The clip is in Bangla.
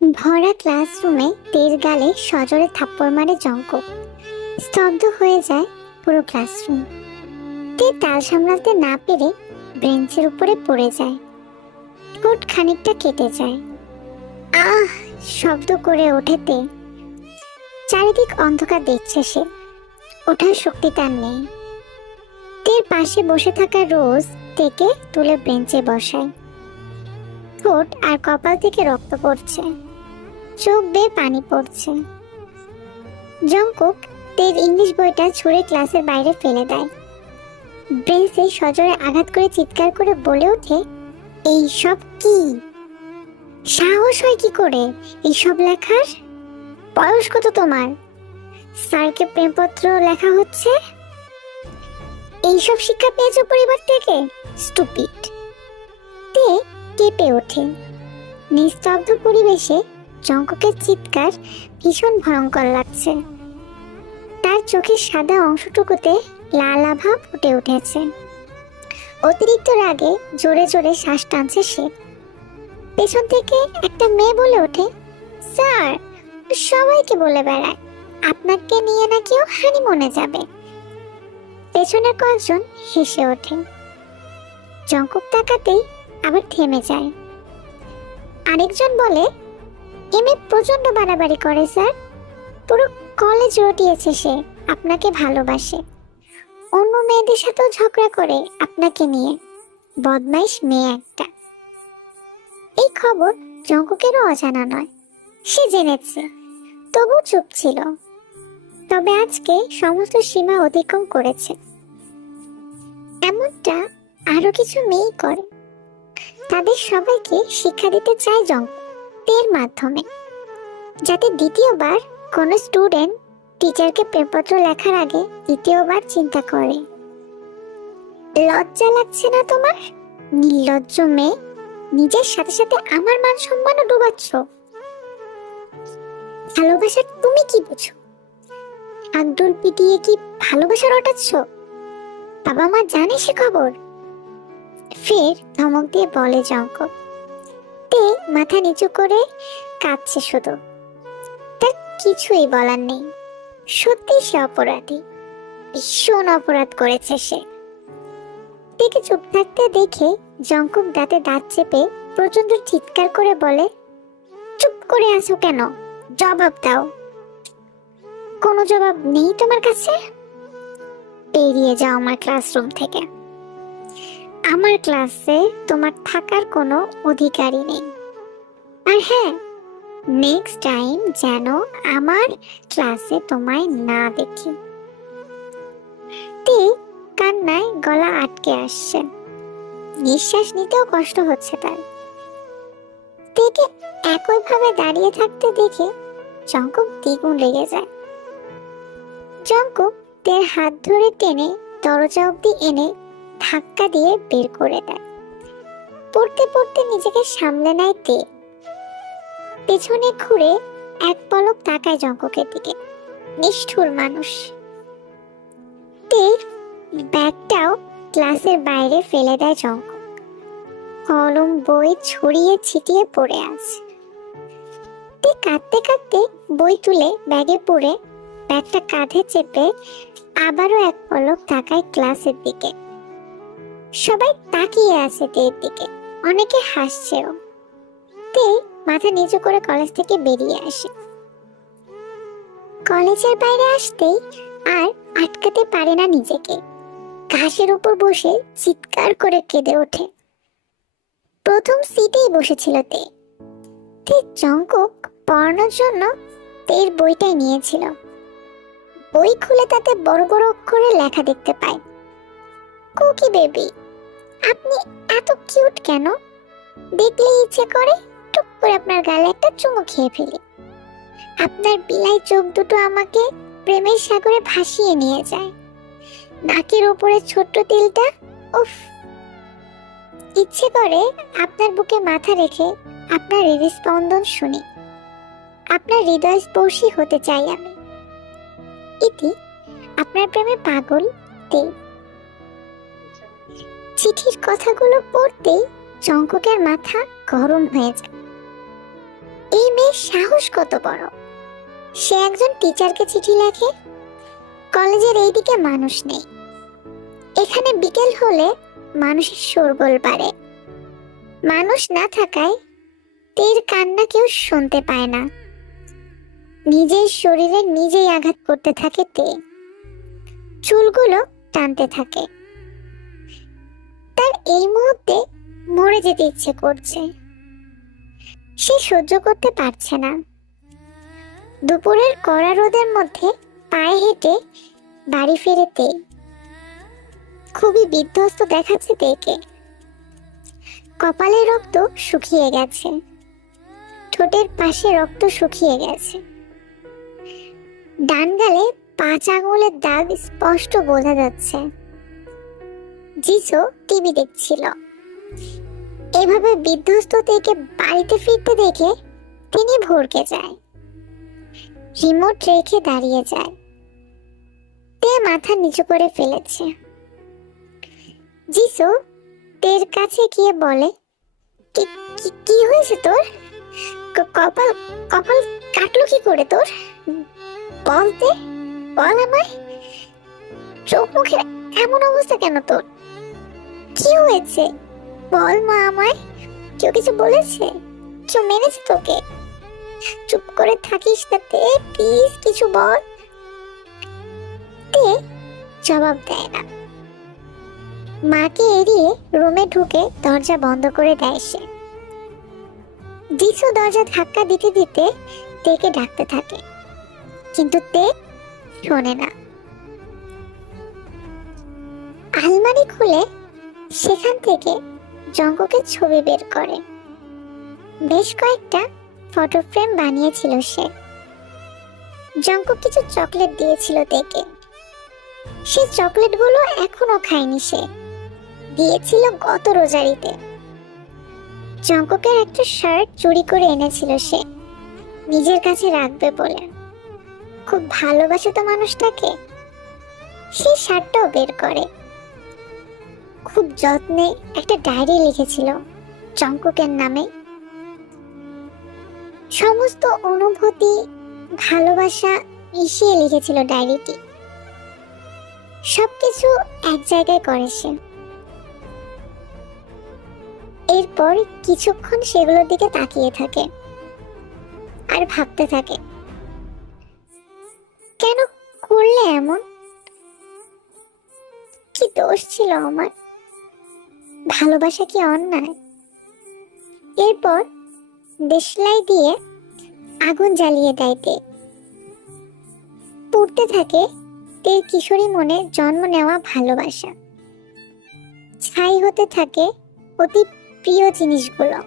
ভরা ক্লাসরুমে তের গালে সজোরে থাপ্পড় মারে জঙ্কক। স্তব্ধ হয়ে যায় পুরো ক্লাসরুম। তে তাল সামলাতে না পেরে বেঞ্চের উপরে পড়ে যায়। ঠোঁট খানিকটা কেটে যায়। আহ শব্দ করে ওঠে তে। চারিদিক অন্ধকার দেখছে সে। ওঠার শক্তি তার নেই। তের পাশে বসে থাকা রোজ তেকে তুলে বেঞ্চে বসায়। ঠোঁট আর কপাল থেকে রক্ত পড়ছে, চোখ বেয়ে পানি পড়ছে। জঙ্কুক তের ইংলিশ বইটা ছুঁড়ে ক্লাসের বাইরে ফেলে দেয়। বেঞ্চে সজোরে আঘাত করে চিৎকার করে বলে ওঠে, এইসব কি? সাহস হয় কি করে এইসব লেখার? বয়স কত তোমার? স্যারকে প্রেমপত্র লেখা হচ্ছে? এইসব শিক্ষা পেয়েছো পরিবার থেকে? স্টুপিড। তে কেঁপে ওঠে। নিস্তব্ধ পরিবেশে জঙ্কুকের চিৎকার ভীষণ ভয়ঙ্কর লাগছে। তার চোখের সাদা অংশটুকুতে লাল আভা ফুটে উঠেছে। অতিরিক্ত রাগে জোরে জোরে শ্বাস টানছে সে। পেছন থেকে একটা মেয়ে বলে ওঠে, স্যার সবাইকে বলে বেড়ায় আপনাকে নিয়ে নাকিও হানিমুনে যাবে। পেছনের কয়েকজন হেসে ওঠে। জঙ্কুক তাকাতেই আবার থেমে যায়। আরেকজন বলে, এমএ প্রচন্ড বাড়াবাড়ি করে স্যার। পুরো কলেজ রটিয়েছে সে আপনাকে ভালোবাসে। অন্য মেয়েদের সাথেও ঝগড়া করে আপনাকে নিয়ে। বদমাইশ মেয়ে একটা। এই খবর জঙ্কুকেরও অজানা নয়। সে জেনেছে, তবু চুপ ছিল। তবে আজকে সমস্ত সীমা অতিক্রম করেছে। এমনটা আরো কিছু মেয়ে করে। তাদের সবাইকে শিক্ষা দিতে চায় জঙ্কুকের মাধ্যমে, যাতে দ্বিতীয়বার কোনো স্টুডেন্ট টিচারকে প্রেমপত্র লেখার আগে দ্বিতীয়বার চিন্তা করে। লজ্জা লাগছে না তোমার? নির্লজ্জ মেয়ে, নিজের সাথে সাথে আমার মান সম্মানও ডুবাচ্ছ। ভালোবাসার তুমি কি বুঝো? একদল পিটিয়ে কি ভালোবাসা রটাচ্ছ? বাবা মা জানে সে খবর? ফের ধমক দিয়ে বলে জঙ্কুক। তে মাথা নিচু করে কাঁদছে শুধু। তার কিছুই বলার নেই। সত্যি সে অপরাধী, ভীষণ অপরাধ করেছে সে। তেকে চুপ থাকতে দেখে জঙ্কুক দাঁতে দাঁত চেপে প্রচন্ড চিৎকার করে বলে, চুপ করে আছো কেন? জবাব দাও। কোনো জবাব নেই তোমার কাছে? বেরিয়ে যাও আমার ক্লাসরুম থেকে। আমার ক্লাসে তোমার থাকার কোনো অধিকারই নেই। আর হ্যাঁ, নেক্সট টাইম যেন আমার ক্লাসে তোমায় না দেখি। তে কান্নায় গলা আটকে আসছে। নিঃশ্বাস নিতেও কষ্ট হচ্ছে তার। তেকে একইভাবে দাঁড়িয়ে থাকতে দেখে জঙ্কুক দ্বিগুণ রেগে যায়। জঙ্কুক তের হাত ধরে টেনে দরজা অবধি এনে ধাক্কা দিয়ে বের করে দেয়। পড়তে পড়তে নিজেকে সামলে নেয় তে। পেছনে ঘুরে এক পলক তাকায় জঙ্কুকের দিকে। নিষ্ঠুর মানুষ। তের ব্যাগটাও ক্লাসের বাইরে ফেলে দেয় জঙ্কুক। কলম বই ছড়িয়ে ছিটিয়ে পড়ে আছে। তে কাঁদতে কাঁদতে বই তুলে ব্যাগে পড়ে ব্যাগটা কাঁধে চেপে আবারও এক পলক তাকায় ক্লাসের দিকে। সবাই তাকিয়ে আছে তের দিকে, অনেকে হাসছেও। তে মাথা নিচু করে কলেজ থেকে বেরিয়ে আসে। কলেজের বাইরে আসতেই আর আটকাতে পারে না নিজেকে। ঘাসের উপর বসে চিৎকার করে কেঁদে ওঠে। প্রথম সিটেই বসেছিল তে। তে জঙ্কুক পড়ানোর জন্য তের বইটাই নিয়েছিল। বই খুলে তাতে বড় বড় অক্ষরে লেখা দেখতে পায়, কুকি বেবি, আপনি এত কিউট কেন? দেখলে ইচ্ছে করে টুক করে আপনার গালে একটা চুমু খেয়ে ফেলি। আপনার বিলাই চোখ দুটো আমাকে প্রেমের সাগরে ভাসিয়ে নিয়ে যায়। নাকের ওপরে ছোট্ট তিলটা, উফ, ইচ্ছে করে আপনার বুকে মাথা রেখে আপনার হৃদস্পন্দন শুনি। আপনার হৃদয় স্পর্শী হতে চাই আমি। ইতি, আপনার প্রেমে পাগল তে। চিঠির কথাগুলো পড়তেই জঙ্কুকের মাথা গরম হয়ে যায়। এই মেয়ের সাহস কত বড়! সে একজন টিচারকে চিঠি লেখে। কলেজের এইদিকে মানুষ নেই, এখানে বিকেল হলে মানুষের শোরগোল বাড়ে। মানুষ না থাকায় তের কান্না কেউ শুনতে পায় না। নিজের শরীরে নিজেই আঘাত করতে থাকে তে, চুলগুলো টানতে থাকে। তার এই মুহূর্তে মরে যেতে ইচ্ছে করছে, সে সহ্য করতে পারছে না। দুপুরের কড়া রোদের মধ্যে পায়ে হেঁটে বাড়ি ফেরে তে। খুবই বিধ্বস্ত দেখাচ্ছে তেকে। কপালে রক্ত শুকিয়ে গেছে, ঠোঁটের পাশে রক্ত শুকিয়ে গেছে, ডান গালে 5 আঙুলের দাগ স্পষ্ট বোঝা যাচ্ছে। জিসো টিভি দেখছিল। এভাবে বিধ্বস্ত থেকে বাড়িতে ফিরতে দেখে তিনি ভড়কে যায়, রিমোট রেখে দাঁড়িয়ে যায়। তে মাথা নিচু করে ফেলেছে। জিসো তের কাছে গিয়ে বলে, কি হয়েছে তোর? কপাল কপাল কাটলো কি করে তোর? বলতে বল আমায়। চোখ মুখের এমন অবস্থা কেন তোর? কি হয়েছে বল মা আমায়। কেউ কিছু বলেছে? কেউ মেরেছে তোকে? চুপ করে থাকিস না তে, প্লিজ কিছু বল। তে জবাব দেয় না। মাকে এড়িয়ে রুমে ঢুকে দরজা বন্ধ করে দেয় সে। জিসু দরজা ধাক্কা দিতে দিতে তেকে ডাকতে থাকে, কিন্তু তে শোনে না। আলমারি খুলে সেখান থেকে জঙ্গকের ছবি বের করে। বেশ কয়েকটা ফটো ফ্রেম বানিয়েছিল সে। জঙ্কক কিছু চকলেট দিয়েছিল তেকে। সে চকলেটগুলো এখনো খায়নি সে, দিয়েছিল গত রোজারিতে। জঙ্ককের একটা শার্ট চুরি করে এনেছিল সে, নিজের কাছে রাখবে বলে। খুব ভালোবাসে তো মানুষটাকে। সেই শার্টটাও বের করে। খুব যত্নে একটা ডায়েরি লিখেছিল জঙ্ককের নামে। সমস্ত অনুভূতি, ভালোবাসা মিশিয়ে লিখেছিল ডায়েরিটি। সবকিছু এক জায়গায় করে সে। এরপর কিছুক্ষণ সেগুলোর দিকে তাকিয়ে থাকে আর ভাবতে থাকে, কেন করলে এমন? কি দোষ ছিল আমার? ভালোবাসা কি অন্যায়? এরপর দেশলাই দিয়ে আগুন জ্বালিয়ে দেয় তে। পুড়তে থাকে তের কিশোরী মনে জন্ম নেওয়া ভালোবাসা। ছাই হতে থাকে অতি প্রিয় জিনিসগুলো।